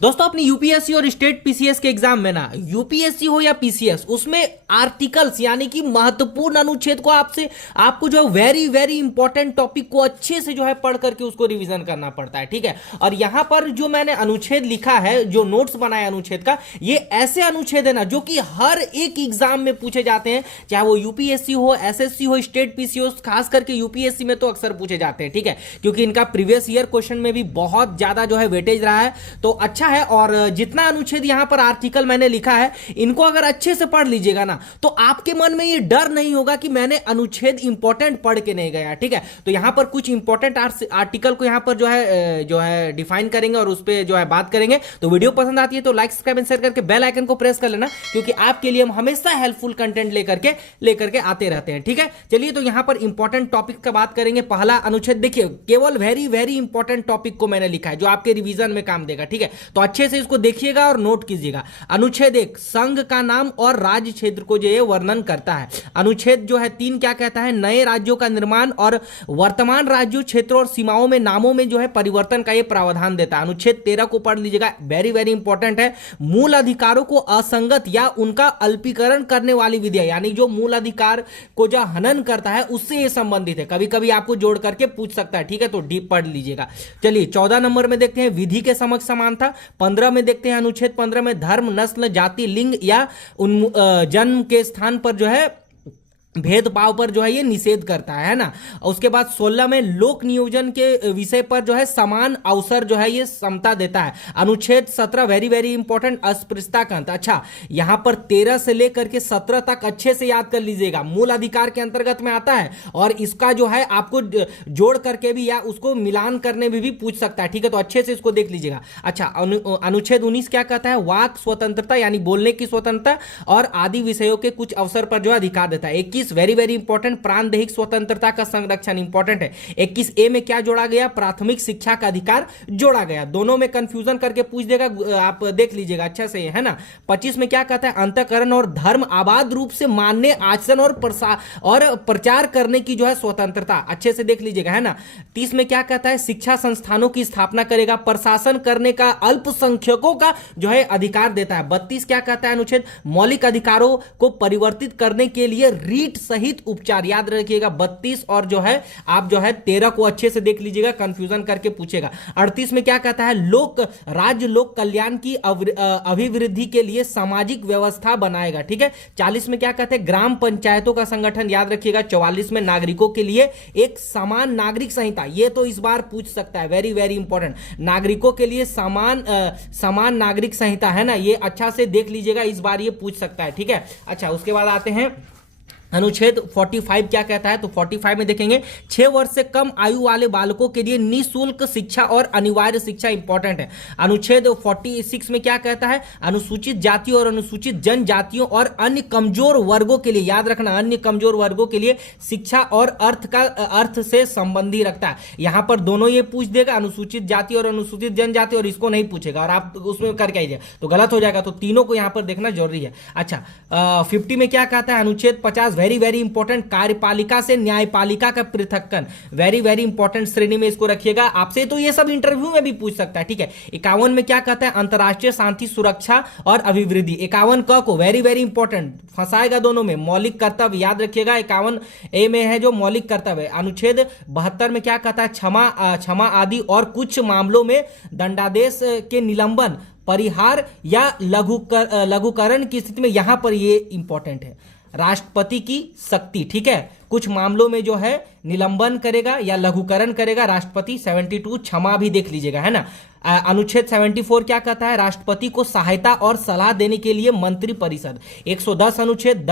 दोस्तों अपनी यूपीएससी और स्टेट पीसीएस के एग्जाम में ना यूपीएससी हो या पीसीएस उसमें आर्टिकल्स यानी कि महत्वपूर्ण अनुच्छेद को आपको जो वेरी वेरी इंपॉर्टेंट टॉपिक को अच्छे से जो है पढ़ करके उसको रिवीजन करना पड़ता है। ठीक है, और यहां पर जो मैंने अनुच्छेद लिखा है, जो नोट्स बनाया अनुच्छेद का, ये ऐसे अनुच्छेद है ना जो कि हर एक एग्जाम में पूछे जाते हैं, चाहे वो यूपीएससी हो, एसएससी हो, स्टेट पीसीएस हो। खास करके यूपीएससी में तो अक्सर पूछे जाते हैं। ठीक है, क्योंकि इनका प्रीवियस ईयर क्वेश्चन में भी बहुत ज्यादा जो है वेटेज रहा है, तो अच्छा है। और जितना अनुच्छेद यहां पर आर्टिकल मैंने लिखा है, इनको अगर अच्छे से पढ़ लीजिएगा ना तो आपके मन में ये डर नहीं होगा कि मैंने अनुच्छेद इंपॉर्टेंट पढ़ के नहीं गया। ठीक है, तो यहां पर कुछ इंपॉर्टेंट आर्टिकल को यहां पर जो है डिफाइन करेंगे और उस पर जो है बात करेंगे। तो वीडियो पसंद आती है तो लाइक, सब्सक्राइब एंड शेयर करके बेल आइकन को प्रेस कर लेना, क्योंकि आपके लिए हम हमेशा हेल्पफुल कंटेंट लेकर के आते रहते हैं। ठीक है, चलिए तो यहां पर इंपॉर्टेंट टॉपिक का बात करेंगे। पहला अनुच्छेद देखिए, केवल वेरी वेरी इंपॉर्टेंट टॉपिक को मैंने लिखा है जो आपके रिवीजन में काम देगा। ठीक है, तो अच्छे से इसको देखिएगा और नोट कीजिएगा। अनुच्छेद 1 संघ का नाम और राज्य क्षेत्र को जो है वर्णन करता है। अनुच्छेद जो है 3 क्या कहता है, नए राज्यों का निर्माण और वर्तमान राज्यों, क्षेत्रों और सीमाओं में नामों में जो है परिवर्तन का ये प्रावधान देता है। अनुच्छेद 13 को पढ़ लीजिएगा, वेरी वेरी इंपॉर्टेंट है। मूल अधिकारों को असंगत या उनका अल्पीकरण करने वाली विधियां, यानी जो मूल अधिकार को जो हनन करता है उससे ये संबंधित है। कभी कभी आपको जोड़ करके पूछ सकता है। ठीक है, तो डीप पढ़ लीजिएगा। चलिए 14 नंबर में देखते हैं विधि के समक्ष समानता। 15 में देखते हैं अनुच्छेद 15 में धर्म, नस्ल, जाति, लिंग या जन्म के स्थान पर जो है भेदभाव पर जो है ये निषेध करता है ना। उसके बाद 16 में लोक नियोजन के विषय पर जो है समान अवसर जो है ये समता देता है। अनुच्छेद 17 वेरी वेरी इंपॉर्टेंट, अस्पृश्यता का अंत। अच्छा, यहां पर 13 से लेकर के 17 तक अच्छे से याद कर लीजिएगा, मूल अधिकार के अंतर्गत में आता है और इसका जो है आपको जोड़ करके भी या उसको मिलान करने में भी पूछ सकता है। ठीक है, तो अच्छे से इसको देख लीजिएगा। अच्छा, अनुच्छेद 19 क्या कहता है, वाक स्वतंत्रता यानी बोलने की स्वतंत्रता और आदि विषयों के कुछ अवसर पर जो अधिकार देता है। 21 वेरी वेरी इंपॉर्टेंट, प्राणदैहिक स्वतंत्रता का संरक्षण इंपॉर्टेंट है। 21A में क्या जोड़ा गया, प्राथमिक शिक्षा का अधिकार जोड़ा गया। दोनों में कंफ्यूजन करके पूछ देगा, आप देख लीजिएगा अच्छा से, है ना। 25 में क्या कहता है, अंतःकरण और धर्म आबाद रूप से मानने, आचरण और प्रचार करने की जो है स्वतंत्रता, अच्छे से देख लीजिएगा, है ना। 30 में क्या कहता है, शिक्षा संस्थानों की स्थापना करेगा, प्रशासन करने का अल्पसंख्यकों का जो है अधिकार देता है। 32 क्या कहता है अनुच्छेद, मौलिक अधिकारों को परिवर्तित करने के लिए रीट सहित उपचार, याद रखिएगा 32 और जो है आप जो है 13 को अच्छे से देख लीजिएगा, कंफ्यूजन करके पूछेगा। 38 में क्या कहता है, राज्य लोक कल्याण की अभिवृद्धि के लिए सामाजिक व्यवस्था बनाएगा। ठीक है, 40 में क्या कहते हैं, ग्राम पंचायतों का संगठन, याद रखिएगा। 44 में नागरिकों के लिए एक समान नागरिक संहिता, ये तो इस बार पूछ सकता है, वेरी वेरी इंपॉर्टेंट, नागरिकों के लिए समान नागरिक संहिता, है ना, ये अच्छा से देख लीजिएगा, इस बार ये पूछ सकता है। ठीक है, अच्छा उसके बाद आते हैं अनुच्छेद 45 क्या कहता है, तो 45 में देखेंगे 6 वर्ष से कम आयु वाले बालकों के लिए निःशुल्क शिक्षा और अनिवार्य शिक्षा इंपॉर्टेंट है। अनुच्छेद 46 में क्या कहता है, अनुसूचित जातियों और अनुसूचित जनजातियों और अन्य कमजोर वर्गों के लिए, याद रखना, अन्य कमजोर वर्गों के लिए शिक्षा और अर्थ से संबंधी रखता है। यहां पर दोनों ये पूछ देगा, अनुसूचित जाति और अनुसूचित जनजाति, और इसको नहीं पूछेगा और आप उसमें करके आइए तो गलत हो जाएगा, तो तीनों को यहां पर देखना जरूरी है। अच्छा 50 में क्या कहता है, अनुच्छेद 50 वेरी वेरी इंपॉर्टेंट, कार्यपालिका से न्यायपालिका का पृथक्करण, वेरी वेरी इंपॉर्टेंट श्रेणी में इसको रखिएगा, आपसे तो ये सब इंटरव्यू में भी पूछ सकता है। ठीक है, 51 में क्या कहता है, अंतरराष्ट्रीय शांति, सुरक्षा और अभिवृद्धि। 51 क को वेरी वेरी इंपॉर्टेंट, फंसाएगा दोनों में, मौलिक कर्तव्य, याद रखिएगा 51A में है जो मौलिक कर्तव्य। अनुच्छेद 72 में क्या कहता है, क्षमा आदि और कुछ मामलों में दंडादेश के निलंबन, परिहार या लघुकरण की स्थिति में, यहां पर ये इंपॉर्टेंट है, राष्ट्रपति की शक्ति। ठीक है, कुछ मामलों में जो है निलंबन करेगा या लघुकरण करेगा राष्ट्रपति। 72 क्षमा भी देख लीजिएगा, है ना। अनुच्छेद 74 क्या कहता है, राष्ट्रपति को सहायता और सलाह देने के लिए मंत्री परिषद। 110 अनुच्छेद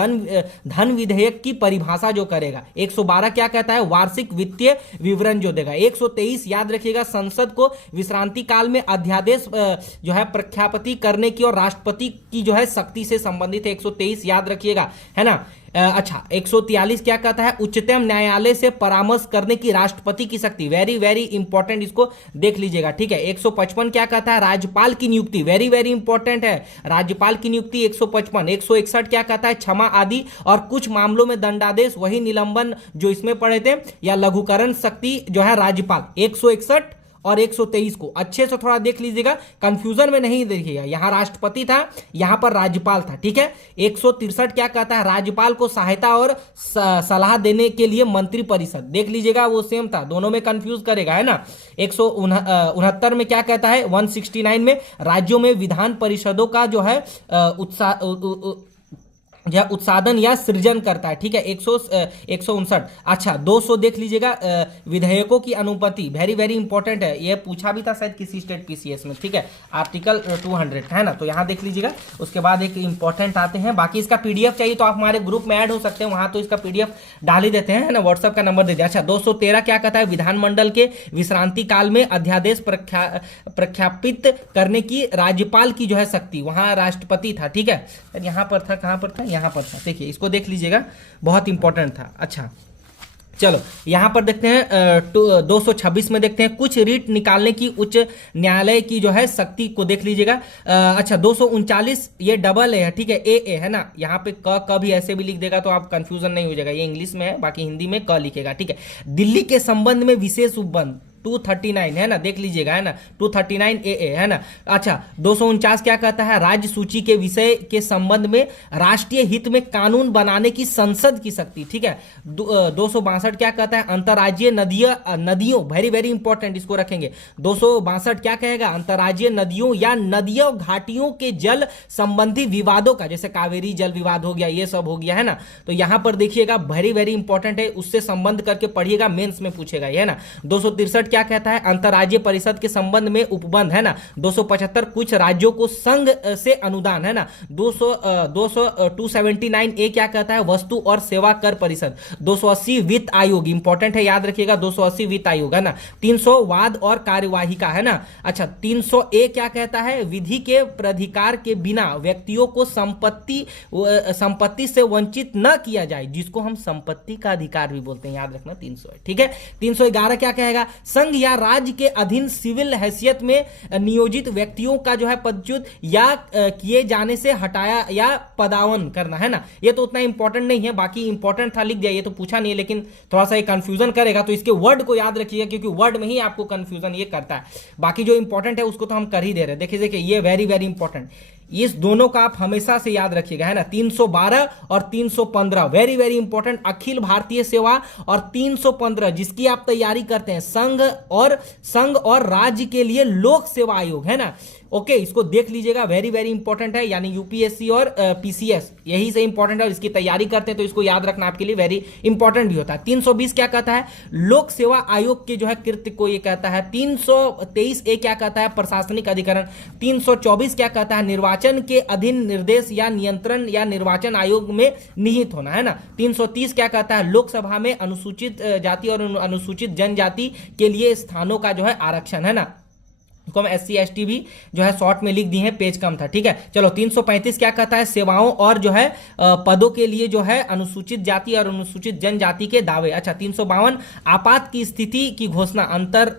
धन विधेयक की परिभाषा जो करेगा। 112 क्या कहता है, वार्षिक वित्तीय विवरण जो देगा। 123 याद रखिएगा, संसद को विश्रांति काल में अध्यादेश जो है प्रख्यापति करने की और राष्ट्रपति की जो है शक्ति से संबंधित है। 123 याद रखिएगा, है ना। अच्छा 143 क्या कहता है, उच्चतम न्यायालय से परामर्श करने की राष्ट्रपति की शक्ति, वेरी वेरी इंपॉर्टेंट, इसको देख लीजिएगा। ठीक है, 155 क्या कहता है, राज्यपाल की नियुक्ति, वेरी वेरी इंपॉर्टेंट है, राज्यपाल की नियुक्ति 155। 161 क्या कहता है, क्षमा आदि और कुछ मामलों में दंडादेश, वही निलंबन जो इसमें पढ़े थे, या लघुकरण शक्ति जो है राज्यपाल। 161 और 123 को अच्छे से थोड़ा देख लीजिएगा, कंफ्यूजन में नहीं देखिएगा। यहां राष्ट्रपति था, यहां पर राज्यपाल था, ठीक है। 163 क्या कहता है, राज्यपाल को सहायता और सलाह देने के लिए मंत्रिपरिषद, देख लीजिएगा वो सेम था, दोनों में कंफ्यूज करेगा, है ना। 169 में क्या कहता है, 169 में राज्यों में विधान परिषदों का जो है उत्साधन या सृजन करता है, ठीक है। 159। अच्छा 200 देख लीजिएगा, विधेयकों की अनुमति, वेरी वेरी इंपॉर्टेंट है, ये पूछा भी था शायद किसी स्टेट पीसीएस में, ठीक है। आर्टिकल 200 है ना, तो यहां देख लीजिएगा। उसके बाद एक इंपॉर्टेंट आते हैं, बाकी इसका पीडीएफ चाहिए तो आप हमारे ग्रुप में ऐड हो सकते हैं, वहां तो इसका पीडीएफ डाल ही देते हैं ना, व्हाट्सएप का नंबर दे दिया। अच्छा 213 क्या कहता है, विधानमंडल के विश्रांति काल में अध्यादेश प्रख्यापित करने की राज्यपाल की जो है शक्ति, वहां राष्ट्रपति था, ठीक है। यहां पर था, कहां पर था, यहां पर था, देखिए इसको देख लीजिएगा, बहुत इंपॉर्टेंट था। अच्छा चलो यहां पर देखते हैं 226 में देखते हैं, कुछ रीट निकालने की उच्च न्यायालय की जो है शक्ति को देख लीजिएगा। अच्छा 239 ये डबल है, ठीक है, ए है ना, यहाँ पे क भी ऐसे भी लिख देगा तो आप कंफ्यूजन नहीं हो जाएगा, ये इंग्लिश में है, बाकी हिंदी में क लिखेगा, ठीक है। दिल्ली के संबंध में विशेष उपबंध 239 है ना, देख लीजिएगा, है ना, 239 ए है ना। अच्छा 249 क्या कहता है, राज्य सूची के विषय के संबंध में राष्ट्रीय हित में कानून बनाने की संसद की शक्ति, ठीक है। 262 क्या कहता है, अंतर्राज्यीय नदियों, वेरी वेरी इंपॉर्टेंट, इसको रखेंगे। 262 क्या कहेगा, अंतर्राज्यीय नदियों या नदियों घाटियों के जल संबंधी विवादों का, जैसे कावेरी जल विवाद हो गया, ये सब हो गया, है ना। तो यहां पर देखिएगा वेरी वेरी इंपॉर्टेंट है, उससे संबंध करके पढ़िएगा, मेंस में पूछेगा, है ना। 263 क्या कहता है, अंतर्राज्यीय परिषद के संबंध में उपबंध, है ना। 275 कुछ राज्यों को संघ से अनुदान, है ना। 279 ए क्या कहता है, वस्तु और सेवा कर परिषद। 280 वित्त आयोग, इंपॉर्टेंट है, याद रखिएगा, 280 वित्त आयोग, है ना। 300 वाद और कार्यवाही का, है ना। अच्छा 300 ए क्या कहता है, विधि के प्राधिकार के बिना व्यक्तियों को संपत्ति से वंचित न किया जाए, जिसको हम संपत्ति का अधिकार भी बोलते हैं, याद रखना 300 है, ठीक है। 311 क्या कहेगा, संघ या राज्य के अधीन सिविल हैसियत में नियोजित व्यक्तियों का जो है पदच्युत या किए जाने से हटाया या पदावन करना, है ना। ये तो उतना इंपॉर्टेंट नहीं है, बाकी इंपॉर्टेंट था लिख दिया, ये तो पूछा नहीं है, लेकिन थोड़ा सा ये कंफ्यूजन करेगा, तो इसके वर्ड को याद रखिएगा, क्योंकि वर्ड में ही आपको कंफ्यूजन ये करता है। बाकी जो इंपॉर्टेंट है उसको तो हम कर ही दे रहे हैं। देखिए ये वेरी वेरी इंपॉर्टेंट, इस दोनों का आप हमेशा से याद रखिएगा, है ना। 312 और 315 very very important, Akhil Bharatiya सेवा, और 315 जिसकी आप तैयारी करते हैं, संघ और राज्य के लिए लोक सेवा आयोग, है ना। ओके इसको देख लीजिएगा, वेरी वेरी इंपॉर्टेंट है, यानी यूपीएससी और पीसीएस यही से इंपॉर्टेंट है, और इसकी तैयारी करते हैं तो इसको याद रखना आपके लिए वेरी इंपॉर्टेंट भी होता है। 320 क्या कहता है, लोक सेवा आयोग के जो है कृत्य को ये कहता है। 323 ए क्या कहता है, प्रशासनिक अधिकरण। 324 क्या कहता है, निर्वाचन के अधीन निर्देश या नियंत्रण या निर्वाचन आयोग में निहित होना, है ना। 330 क्या कहता है, लोकसभा में अनुसूचित जाति और अनुसूचित जनजाति के लिए स्थानों का जो है आरक्षण, है ना। को हम SC ST भी जो है शॉर्ट में लिख दी है, पेज कम था, ठीक है। चलो 335 क्या कहता है, सेवाओं और जो है पदों के लिए जो है अनुसूचित जाति और अनुसूचित जनजाति के दावे। अच्छा 352 आपात की स्थिति की घोषणा, अंतर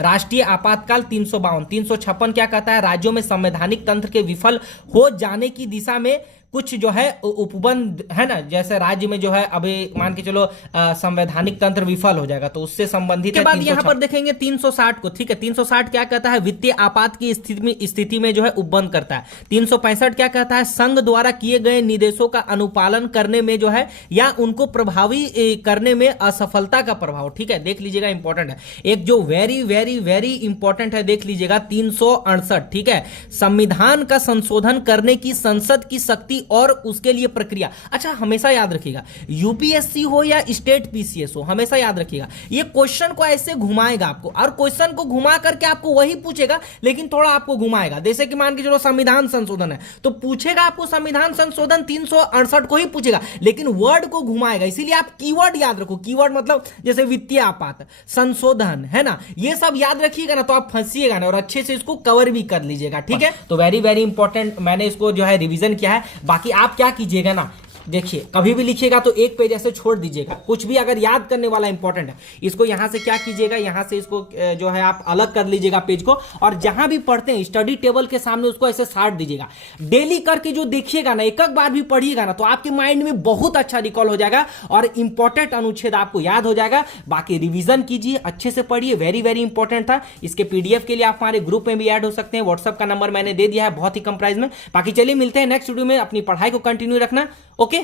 राष्ट्रीय आपातकाल 352। 356 क्या कहता है, राज्यों में संवैधानिक तंत्र के विफल हो जाने की दिशा में कुछ जो है उपबंध, है ना, जैसे राज्य में जो है अभी मान के चलो संवैधानिक तंत्र विफल हो जाएगा तो उससे संबंधित है। बाद यहां पर देखेंगे 360 को, ठीक है। 360 क्या कहता है, वित्तीय आपात की स्थिति में जो है उपबंध करता है। 365 क्या कहता है, संघ द्वारा किए गए निर्देशों का अनुपालन करने में जो है या उनको प्रभावी करने में असफलता का प्रभाव, ठीक है, देख लीजिएगा, इंपॉर्टेंट है। एक जो वेरी वेरी वेरी इंपॉर्टेंट है, देख लीजिएगा 368, ठीक है, संविधान का संशोधन करने की संसद की शक्ति और उसके लिए प्रक्रिया। अच्छा हमेशा याद रखिएगा, यूपीएससी हो या स्टेट पीसीएस हो, हमेशा याद रखिएगा ये क्वेश्चन को ऐसे घुमाएगा आपको, और क्वेश्चन को घुमा करके आपको वही पूछेगा, लेकिन थोड़ा आपको घुमाएगा। जैसे कि मान के चलो संविधान संशोधन है तो पूछेगा आपको संविधान संशोधन 368 को ही पूछेगा, लेकिन वर्ड को घुमाएगा। इसीलिए आप कीवर्ड याद रखो, कीवर्ड मतलब जैसे वित्तीय आपात, संशोधन, है ना, ये सब याद रखिएगा ना तो आप फंसिएगा ना, और अच्छे से इसको कवर भी कर लीजिएगा, ठीक है। तो वेरी वेरी इंपॉर्टेंट, मैंने इसको जो है रिवीजन किया है। बाकी आप क्या कीजिएगा ना, देखिए कभी भी लिखिएगा तो एक पेज ऐसे छोड़ दीजिएगा, कुछ भी अगर याद करने वाला इंपॉर्टेंट है इसको यहां से क्या कीजिएगा, यहां से इसको जो है आप अलग कर लीजिएगा पेज को, और जहां भी पढ़ते हैं स्टडी टेबल के सामने उसको ऐसे साट दीजिएगा। डेली करके जो देखिएगा ना, एक एक बार भी पढ़िएगा ना, तो आपके माइंड में बहुत अच्छा रिकॉल हो जाएगा और इंपॉर्टेंट अनुच्छेद आपको याद हो जाएगा। बाकी रिवीजन कीजिए, अच्छे से पढ़िए, वेरी वेरी इंपॉर्टेंट था। इसके पीडीएफ के लिए आप हमारे ग्रुप में भी ऐड हो सकते हैं, व्हाट्सएप का नंबर मैंने दे दिया है बहुत ही कम प्राइस में। बाकी चलिए मिलते हैं नेक्स्ट वीडियो में, अपनी पढ़ाई को कंटिन्यू रखना। ओके।